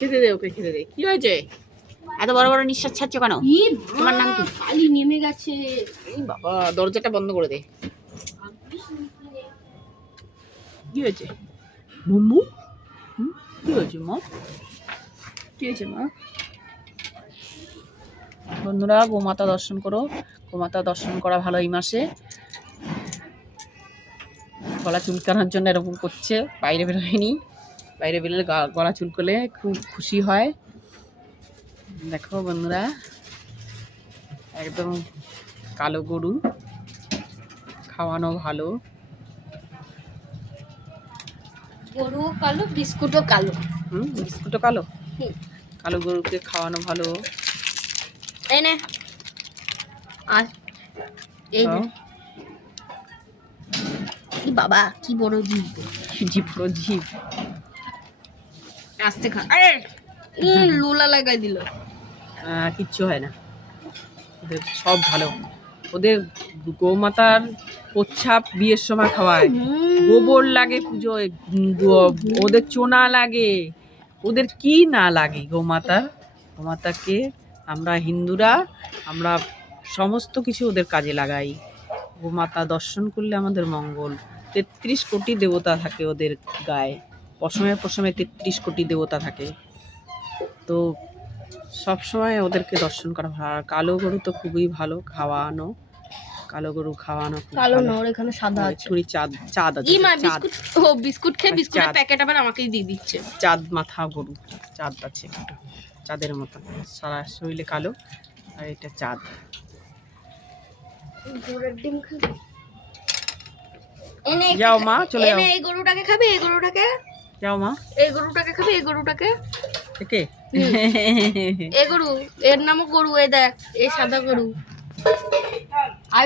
খেতে দে, ওকে খেতে দে। কি হয়েছে? এত বড় বড় নিঃশ্বাস ছাড়ছ কেন? তোমার নাম কি? কালি নেমে গেছে। এই বাবা, দরজাটা বন্ধ করে দে। কি হয়েছে বুম্বু? কি হয়েছে মা? কি হয়েছে মা? বন্ধুরা, গোমাতা দর্শন করো। গোমাতা দর্শন করা ভালো এই মাসে। গলা চুলকানোর জন্য এরকম করছে, বাইরে বেরোয়নি। বাইরে বেরোলে গলা চুলকলে খুব খুশি হয়। দেখো বন্ধুরা, একদম কালো গরু, খাওয়ানো ভালো। গরু কালো, বিস্কুটও কালো। বিস্কুটও কালো। কালো গরুকে খাওয়ানো ভালো। এই নে, আর এই নে। কি বাবা, কি বড় জিভ! জিভ, বড় জিভ। আস্তে খা। আরে লোলা লাগাই দিল। কিচ্ছু হয় না, ওদের সব ভালো। ওদের গোমাতার প্রচ্ছাপ বিয়ের সময় খাওয়ায়, গোবর লাগে পুজোয়, ওদের চোনা লাগে, ওদের কি না লাগে গোমাতার। গোমাতাকে আমরা হিন্দুরা, আমরা সমস্ত কিছু ওদের কাজে লাগাই। গোমাতা দর্শন করলে আমাদের মঙ্গল। 33 কোটি দেবতা থাকে ওদের গায়ে, পশমে পশমে 33 কোটি দেবতা থাকে। তো সবসময় ওদেরকে দর্শন করা ভালো। আর কালো গরু তো খুবই ভালো খাওয়ানো। কালো গরু খাওয়ানো খুব কালো ভালো। না, ওর এখানে সাদা আছে। একটুখানি চাঁদ আছে, ই মা, চাঁদ, বিস্কুট! ও বিস্কুট খেয়ে বিস্কুটের চাঁদ। প্যাকেট আবার আমাকেই দিয়ে দিচ্ছে। চাঁদ মাথা গরু, চাঁদ আছে একটু, চাঁদের মতন, সারা শরীরে কালো, আর এটা চাঁদ। গরুর ডিম খাবে? এনে যাও মা, চলে যাও। এনে এই গরুটাকে খাবে, এই গরুটাকে। যাও মা। এই গরুটাকে খাবে, এই গরুটাকে। কে? এই গরু, এর নামও গরু। এই দেখ, এই সাদা গরু।